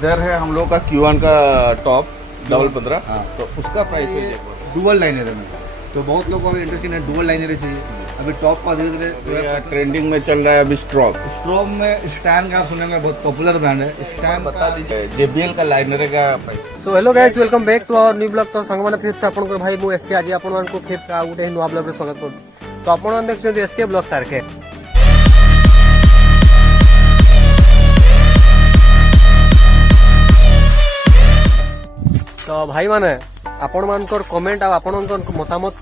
इधर है हम लोग का Q1 का टॉप डबल 15। हाँ। तो उसका प्राइस है डुअल लाइनर है मेरा, तो बहुत लोग को अभी इंटरेस्ट है डुअल लाइनर चाहिए। अभी टॉप का धीरे धीरे ट्रेंडिंग में चल रहा है अभी स्ट्रॉक। स्ट्रॉम में स्टैंड का आप सुनेंगे, बहुत पॉपुलर ब्रांड है स्टैंड। बता दीजिए JBL का लाइनर का price. So hello guys, welcome back to our new blog. तो सांग मैंने फिर से आपन भाई मु एसके आज आपन मान को फिर से गोटे नुआ ब्लॉग रे स्वागत कर। तो आपन देखते एसके ब्लॉग सारखे। तो भाई माने आपण मानकर कमेंट आ आपण मतामत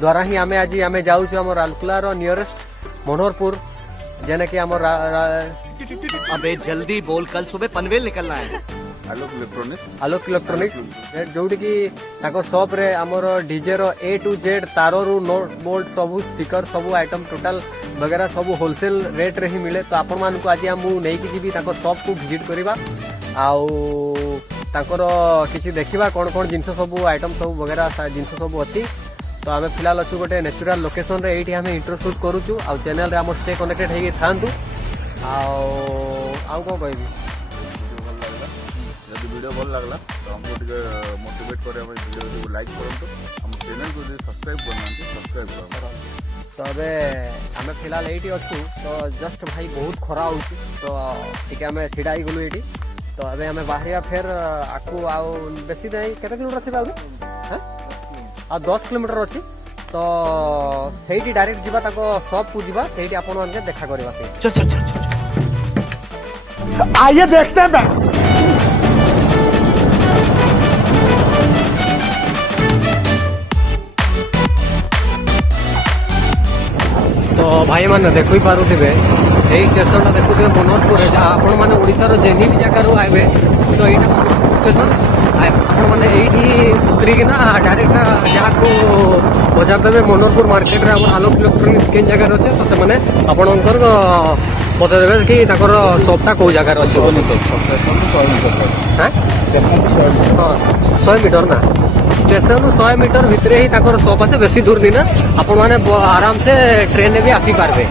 द्वारा ही आमे आज आमे जाऊ छु हमर राउरकेला रो नियरेस्ट मनोहरपुर, जेने कि हमर अबे जल्दी बोल, कल सुबह पनवेल निकलना है। आलोक इलेक्ट्रोनिक्स जोटी की ताको शॉप रे हमर डीजे रो A to Z तारो रु नोट बोल्ट सब स्पीकर सब आइटम टोटल वगैरह सब होलसेल रेट रे ही मिले। तो आपण मान को आज हम नहीं कि जीवी ताको शॉप को विजिट करबा आउ ताकर किसी देखिबा कोन कोन जिंस सब आइटम सब वगैरह जिंस सब अछि। तो आम फिलहाल अच्छु गोटे नेचुरल लोकेशन रे एठी हमें इंट्रो शूट करूछु आ चैनल रे हम स्टे कनेक्टेड हेगी थांतु आउ को कहबी। यदि वीडियो भल लगला तो हमको टिके मोटिवेट करे हम वीडियो को लाइक करंतु, हम चैनल को सब्सक्राइब करनांती सब्सक्राइब करन। तो अबे आम फिलहाल एठी अच्छु। तो जस्ट भाई बहुत खरा होउछि, तो टिके हमें छिड़ा ही गलु एठी। तो अबे हमें बाहरिया फिर आकु आउ बेसी नहीं केते किलोमीटर अछि बाबू? हां आ 10 किलोमीटर अछि। तो सेठी डायरेक्ट जीवा ताको शॉप को जीवा, सेठी आपन मानके देखा करबा से। चल चल चल चल आइए देखते हैं। तो भाई मैंने देख ही पारुथिबे यही स्टेशन देखुथे मनोहरपुर है। आपण मैंने ओडिसा रो जेनी भी जगह आइबे तो एटा स्टेशन आपण मैंने एठी उतरी के ना डायरेक्ट जहाँ को बजार देवे मनोहरपुर मार्केट रे हमर आलोक इलेक्ट्रोनिक्स केन जगह अच्छे। तो से माने आपणकर बता देबे कि ताकर शॉपटा को जगह अच्छे बोली। तो हां 100 मीटर ना स्टेशन 100 मीटर भितर ही ताकर शॉप আছে, बेसी दूर नहीं ना। आपण माने आराम से ट्रेन में भी आसी पारबे।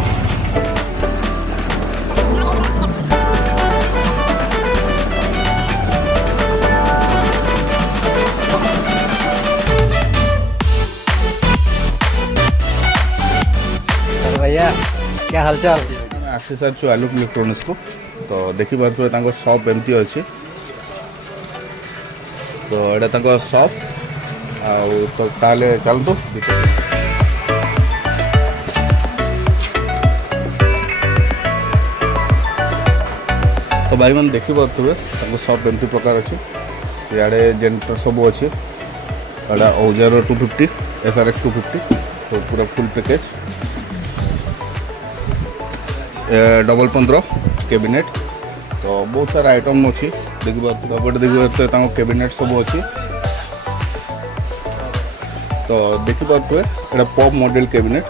भैया क्या हालचाल? आसी सर छु आलोक इलेक्ट्रोनिक्स को। तो देखि पारथु तांको शॉप एमती अछि। तो एटा तांको शॉप आउ तो ताले चलतु। तो भाई मन देखि पारथुबे तांको शॉप एमती प्रकार अछि। याडे जेनरेटर सब अछि, एडा औजार 250 SRX 250, तो पूरा फुल पैकेज डबल 15 कैबिनेट। तो बहुत सारा आइटम अच्छी देखिए कैबिनेट सब अच्छी। तो देखिए एटा पॉप मॉडल कैबिनेट।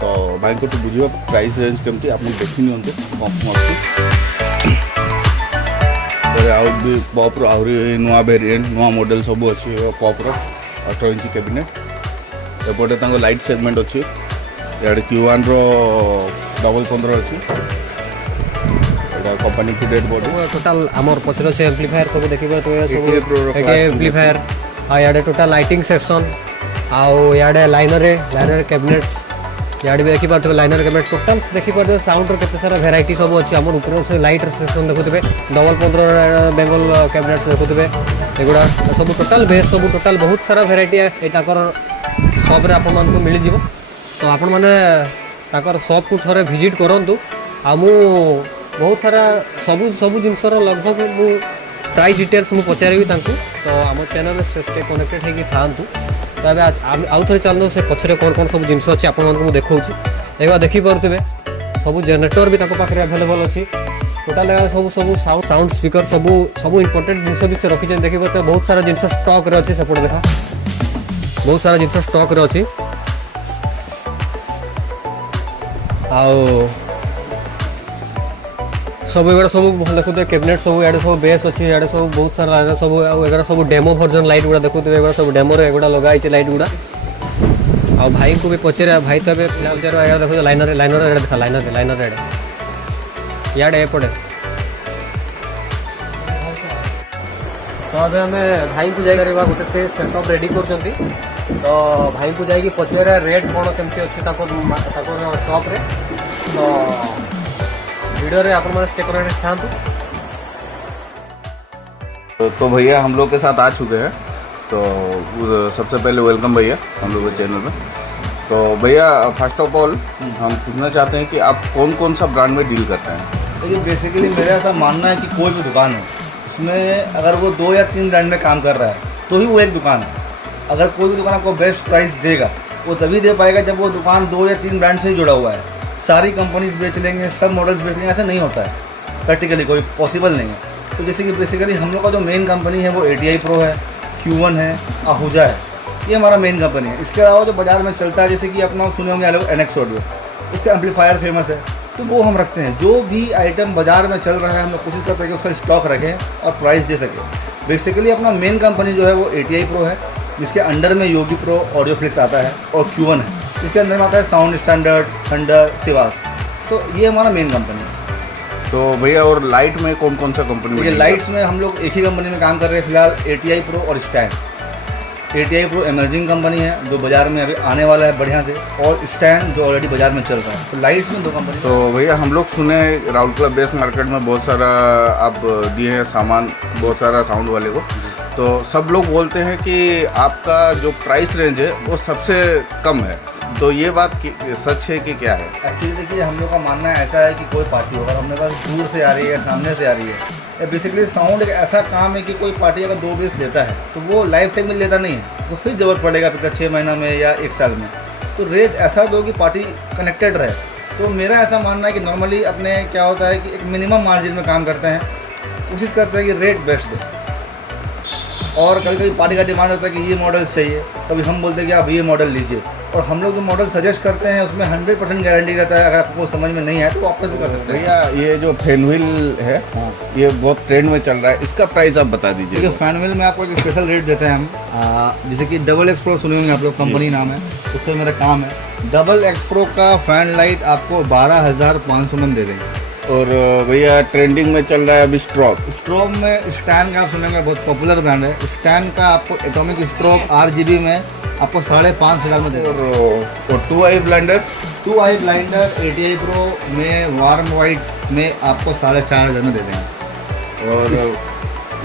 तो भाई को बुझे प्राइस रेंज केमती आप देखी नि कम अच्छी पॉप आहरी नुआ वेरिएंट नुआ मॉडल सब अच्छी पॉप 18 इंच कैबिनेट। एपटे लाइट सेगमेंट अच्छी, इे Q1 रो डबल 15 अच्छी कंपनी फिटेड बॉडी टोटल आमर पछर से एम्प्लीफायर सब देखिबे। तो सब एम्प्लीफायर आ याडे टोटल लाइटिंग सेक्शन आउ याडे लाइनर कैबिनेट्स याडे भी देखि पारथबे। लाइनर कैबिनेट टोटल देखि पारथबे। साउंड रो केते सारा वैरायटी सब अछि। आमर ऊपर से लाइट सेक्शन देखुथबे, डबल 15 बेंगल कैबिनेट देखुथबे। एगुडा सब टोटल बेस सब टोटल बहुत सारा वैरायटी एटा कर शॉप रे आपन मान को मिल जिवो। तो आपन माने ताकर शॉप को थोड़े विजिट करंतु। आ मु बहुत सारा सबू जिनसर लगभग मु प्राइस डिटेल्स मु पचारिबी तांकु। तो आम चैनल से स्टे कनेक्टेड हेगी थांतु। तो अबे आउ थोड़े चलनो से पछरे कोन सब जिनस अछि आपन मानको मु देखौछि। एबा देखि परथबे सब जनरेटर भी ताको पाखरे अवेलेबल अछि। टोटल सब साउंड स्पीकर सब इंपोर्टेंट जिनस भी से रखि जन देखि परथबे। बहुत सारा जिनस स्टॉक रे अछि। सेपट देखा बहुत सारा जिनस स्टॉक रे अछि। आओ सब एगुड़ा सब देखुते कैबिनेट सब इे सब बेस अच्छी इे सब बहुत सारा सब एगुड़ा सब डेमो वर्जन लाइट गुड़ा देखुते एगुड़ा सब डेमो एगुड़ा लगाई लाइट गुड़ा। आ भाई को भी पचारे भाई तो फिलहाल देखो लाइनर लाइनर देखा लाइनर इे एपटे तो अब आम भाई को जाकर गोटे से सेटअप रेडी कर तो भाई को जाकि पचारे रेट कौन केमती अच्छी शॉप रे तो वीडियो रे आपण स्टे कनेक्टेड था। तो भैया हम लोग के साथ आ चुके हैं, तो सबसे पहले वेलकम भैया हम लोग के चैनल में। तो भैया फर्स्ट ऑफ ऑल हम पूछना चाहते हैं कि आप कौन कौन सा ब्रांड में डील करते हैं? देखिए बेसिकली मेरा ऐसा मानना है कि कोई भी दुकान है उसमें अगर वो 2 या 3 ब्रांड में काम कर रहा है तो ही वो एक दुकान है। अगर कोई भी दुकान आपको बेस्ट प्राइस देगा वो तभी दे पाएगा जब वो दुकान 2 या 3 ब्रांड से ही जुड़ा हुआ है। सारी कंपनीज बेच लेंगे, सब मॉडल्स बेच लेंगे, ऐसा नहीं होता है, प्रैक्टिकली कोई पॉसिबल नहीं है। तो जैसे कि बेसिकली हम लोग का जो मेन कंपनी है वो ATI Pro है, Q1 है, आहूजा है, ये हमारा मेन कंपनी है। इसके अलावा जो बाज़ार में चलता है जैसे कि अपना सुने होंगे लोग NX ऑडियो, उसका एम्पलीफायर फेमस है, तो वो हम रखते हैं। जो भी आइटम बाज़ार में चल रहा है हम लोग कोशिश करते हैं कि उसका स्टॉक रखें और प्राइस दे सकें। बेसिकली अपना मेन कंपनी जो है वो ATI Pro है, जिसके अंडर में योगी प्रो, ऑडियोफ्लिक्स आता है, और Q1 है, जिसके अंदर में आता है साउंड स्टैंडर्ड, थंडर, सिवास। तो ये हमारा मेन कंपनी है। तो भैया और लाइट में कौन कौन सा कंपनी? देखिए लाइट्स में हम लोग एक ही कंपनी में काम कर रहे हैं फिलहाल, ATI Pro और stand. ATI Pro emerging company है जो बाज़ार में अभी आने वाला है बढ़िया से, और स्टैंड जो ऑलरेडी बाज़ार में चल रहा है। तो लाइट्स में 2 कंपनी। तो भैया हम लोग सुने राउरकेला बेस मार्केट में बहुत सारा आप दिए हैं सामान, बहुत सारा साउंड वाले को, तो सब लोग बोलते हैं कि आपका जो प्राइस रेंज है वो सबसे कम है, तो ये बात सच है कि क्या है? एक्चुअली देखिए हम लोग का मानना ऐसा है कि कोई पार्टी अगर हमने पास दूर से आ रही है, सामने से आ रही है, बेसिकली साउंड एक ऐसा काम है कि कोई पार्टी अगर 2 बेस लेता है तो वो लाइफ टाइम में लेता नहीं है, तो फिर ज़रूरत पड़ेगा पिछले 6 महीना में या 1 साल में। तो रेट ऐसा दो कि पार्टी कनेक्टेड रहे। तो मेरा ऐसा मानना है कि नॉर्मली अपने क्या होता है कि एक मिनिमम मार्जिन में काम करते हैं, कोशिश करते हैं कि रेट बेस्ट दो। और कभी कभी पार्टी का डिमांड होता है कि ये मॉडल चाहिए, कभी हम बोलते हैं कि आप ये मॉडल लीजिए, और हम लोग जो मॉडल सजेस्ट करते हैं उसमें 100% गारंटी रहता है। अगर आपको समझ में नहीं आए तो वापस भी कर सकते हैं। भैया ये जो फैन व्हील है ये बहुत ट्रेंड में चल रहा है, इसका प्राइस आप बता दीजिए। देखिए फैन व्हील में आपको एक स्पेशल रेट देते हैं हम, जैसे कि XX Pro सुने होंगे आप लोग, कंपनी नाम है, उस पर मेरा काम है। XX Pro का फैन लाइट आपको 12,500 में दे देंगे। और भैया ट्रेंडिंग में चल रहा है अभी स्ट्रोब में स्टैंड का आप सुनेंगे, बहुत पॉपुलर ब्रांड है। स्टैंड का आपको एटॉमिक स्ट्रोब RGB में आपको 5,500 में दे देंगे। और 2i blinder 2i blinder ATI Pro में वार्म वाइट में आपको 4,500 में दे देंगे। और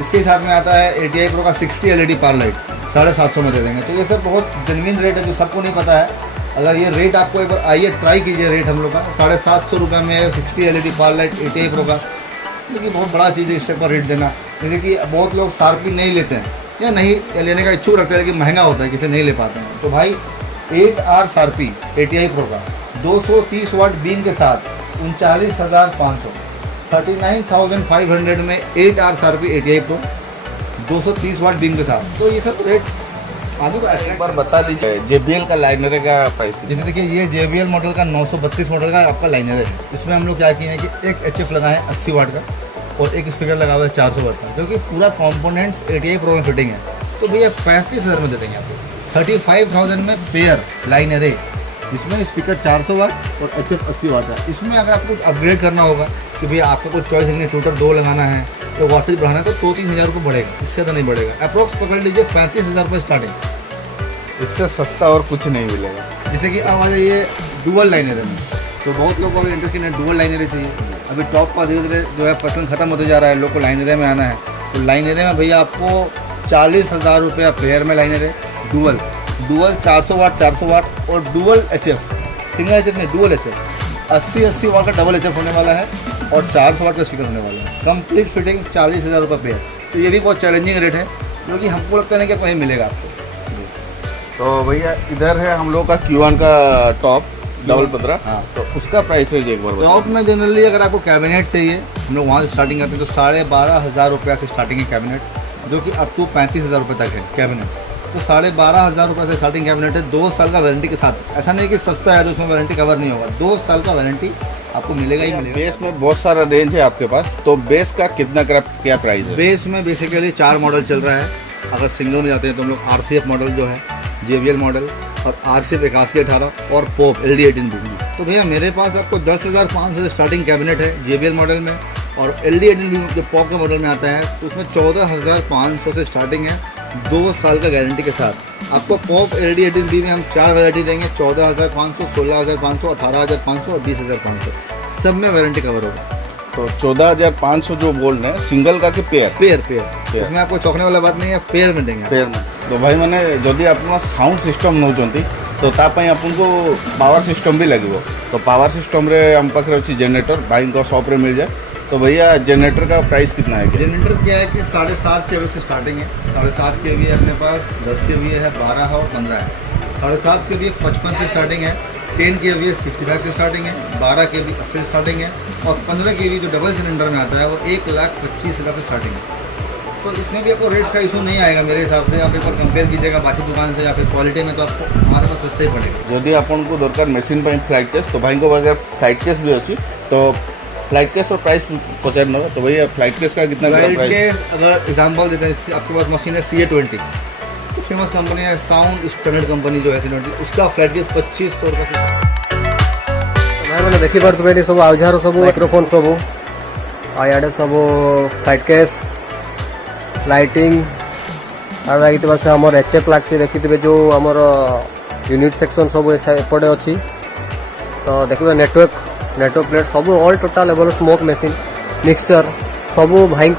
इसके साथ में आता है ATI Pro का 60 LED पावर लाइट 750 में दे देंगे। तो ये सब बहुत जेन्युइन रेट है जो सबको नहीं पता है। अगर ये रेट आपको एक बार आइए ट्राई कीजिए, रेट हम लोग का 750 रुपये में 60 LED power light ATI Pro का। देखिए बहुत बड़ा चीज़ है इस टाइप का रेट देना। जैसे कि बहुत लोग शार्पी नहीं लेते हैं या नहीं लेने का इच्छुक रखते हैं, लेकिन महंगा होता है, किसी नहीं ले पाते हैं। तो भाई 8R शार्पी ATI Pro का 230 वाट बीम के साथ 39,500, 39,500 में 8R शार्पी ATI Pro 230 वाट बीम के साथ। तो ये सब रेट आदू का एक बार बता दीजिए JBL का लाइनर का प्राइस। जैसे देखिए ये JBL मॉडल का 932 मॉडल का आपका लाइनर है। इसमें हम लोग क्या किए हैं कि एक HF लगा है 80 वाट का और एक स्पीकर लगा हुआ है 400 वाट का, क्योंकि पूरा कंपोनेंट्स ATI Pro में फिटिंग है। तो भैया 35,000 में दे देंगे आपको। 35,000 में पेयर लाइनर है, इसमें स्पीकर 400 वाट और HF 80 वाट है। इसमें अगर आपको अपग्रेड करना होगा कि भैया आपको कोई चॉइस नहीं, ट्यूटर 2 लगाना है तो वाटेज बढ़ाना है, तो 2-3 हज़ार रुपये बढ़ेगा, इससे ज़्यादा नहीं बढ़ेगा। अप्रोक्स पकड़ लीजिए 35,000 रुपये स्टार्टिंग। इससे सस्ता और कुछ नहीं मिलेगा। जैसे कि अब आ जाइए डुअल लाइनर में, तो बहुत लोगों को इंटरेस्ट है डुअल लाइनर चाहिए। अभी टॉप का धीरे धीरे जो है पसंद खत्म होते जा रहा है, लोग को लाइनरे में आना है। तो लाइनरे में भैया आपको 40,000 रुपये पेयर में लाइनर है। डुअल 400 वाट और डुअल HF, सिंगल HF नहीं डुअल HF 80 वाट का डबल HF होने वाला है और 400 वाट का स्पीकर होने वाला है। कंप्लीट फिटिंग 40,000 रुपये पेयर। तो ये भी बहुत चैलेंजिंग रेट है, जो कि हमको लगता नहीं कि कहीं मिलेगा आपको। तो भैया इधर है हम लोग का Q1 का टॉप डबल 15। हाँ। तो उसका प्राइस रेंज एक बार बताइए। टॉप में जनरली अगर आपको कैबिनेट चाहिए, हम लोग वहाँ से स्टार्टिंग करते हैं, तो 12,500 रुपये से स्टार्टिंग है कैबिनेट, जो कि अप टू 35,000 रुपये तक है कैबिनेट। तो 12,500 रुपये से स्टार्टिंग कैबिनेट है, 2 साल का वारंटी के साथ। ऐसा नहीं कि सस्ता है तो उसमें वारंटी कवर नहीं होगा, 2 साल का वारंटी आपको मिलेगा ही मिलेगा। बेस में बहुत सारा रेंज है आपके पास, तो बेस का कितना क्या प्राइस है? बेस में बेसिकली 4 मॉडल चल रहा है। अगर सिंगल में जाते हैं तो हम लोग RCF मॉडल जो है, JBL मॉडल और RCF 8118 और पॉप LD18 भी। तो भैया मेरे पास आपको 10,500 से स्टार्टिंग कैबिनेट है JBL मॉडल में, और LED एडिन भी जो पॉप के मॉडल में आता है तो उसमें 14,500 से स्टार्टिंग है 2 साल का गारंटी के साथ। आपको पॉप LED एडिन बी में हम 4 वैरायटी देंगे, 14,500, 16,500, 18,500 और 20,500, सब में वारंटी कवर होगा। तो 14,500 जो बोल रहे हैं सिंगल का कि पेयर पेयर उसमें आपको चौंकने वाला बात नहीं है, पेयर में देंगे। पेयर में तो भाई मैंने जदि आप साउंड सिस्टम नौचंती तो तापाई आपको पावर सिस्टम भी लगे। तो पावर सिस्टम रे हम पाखे अच्छी जनरेटर भाई को शॉप रे मिल जाए। तो भैया जनरेटर का प्राइस कितना है? जनरेटर क्या है कि 7.5 kW से स्टार्टिंग है। 7.5 kW है अपने पास, 10 kW है, 12 है और 15 है। 7.5 kW 55 से स्टार्टिंग है, 10 kW 65 से स्टार्टिंग है, 12 kW 80 से स्टार्टिंग है और 15 kW जो डबल सिलेंडर में आता है वो 1,25,000 से स्टार्टिंग है। तो इसमें भी आपको रेट का इशू नहीं आएगा मेरे हिसाब से। आप एक बार कंपेयर कीजिएगा बाकी दुकान से या फिर क्वालिटी में तो आपको हमारे पास सस्ते ही पड़ेगा। यदि आपको दरकार मशीन पर फ्लाइट टेस्ट तो भाई को अगर फ्लाइट टेस्ट भी अच्छी तो फ्लाइट टेस्ट और प्राइस पचार ना। तो भैया फ्लाइट टेस्ट का कितना फ्लाइट प्राइस? टेस्ट अगर एग्जाम्पल देते हैं, आपके पास मशीन है CA20, फेमस कंपनी है साउंड स्टैंडर्ड कंपनी जो है C20, उसका फ्लाइट टेस्ट 2,500 रुपये। मैंने देखी पारे सब आउजार सब माइक्रोफोन सब आड़े सब फ्लाइट केस लाइटिंग आर लगे आम HF लागी देखिए जो आमर यूनिट सेक्शन सब एपटे अच्छी। तो देखिए नेटवर्क प्लेट सब ऑल टोटाल एवं स्मोक मशीन मिक्सचर सब भाई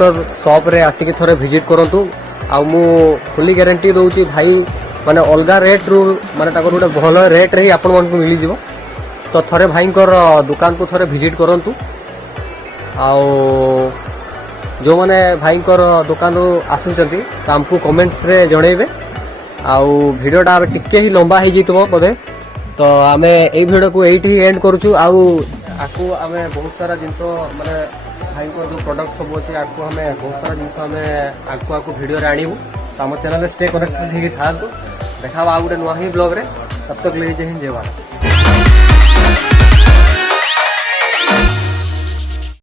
शॉप रे आसिक थोड़े विजिट करूँ। आमु फुली गारंटी दूसरी भाई माने अलग रेट रू माने गोटे भल रेट रे आपण मन को मिल जाव। तो थोड़े भाई दुकान को थोड़े विजिट करूँ। आउ जो मैंने भाई दुकान आसुचंती तो आमको कमेंट्स रे जणेबे। आउ वीडियोटा टिके ही लंबा हो जाइतबो बोधे। तो आमे ए वीडियो को एठी एंड करूछु। आउ आकु आमे बहुत सारा जिंस माने भाई को जो प्रोडक्ट सब अच्छे आकु हमें बहुत सारा जिनस हमें आकु वीडियो रे आनिबु। तो आम चैनल रे स्टे कनेक्टेड होगी था। देखा आ गोटे नुआ ही ब्लॉग रे। तब तक ले जय हिंद जय भारत।